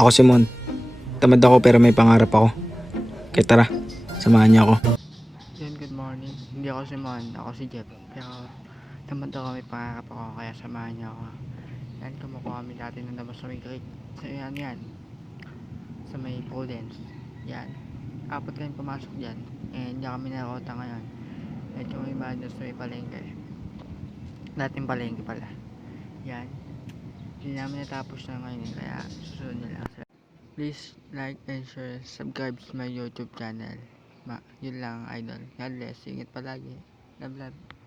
Ako si Mon. Tamad ako pero may pangarap ako. Kaya tara, samahan niyo ako. Yun, good morning. Hindi ako si Mon, ako si Jeff. Pero tamad ako, may pangarap ako, kaya samahan niyo ako. Yan, kumukuha kami dati ng damo sa may creek. So yan, yan. Sa may Prudence. Yan. Apat kami pumasok dyan. And diyan kami narota ngayon. Yung iba dyan sa may palengke. Dating palengke pala. Yan. Hindi namin natapos na ngayon eh, kaya susunod na lang. Please like and share, subscribe to my YouTube channel. Ma, yun lang, idol. God bless. Ingat palagi. Love, love.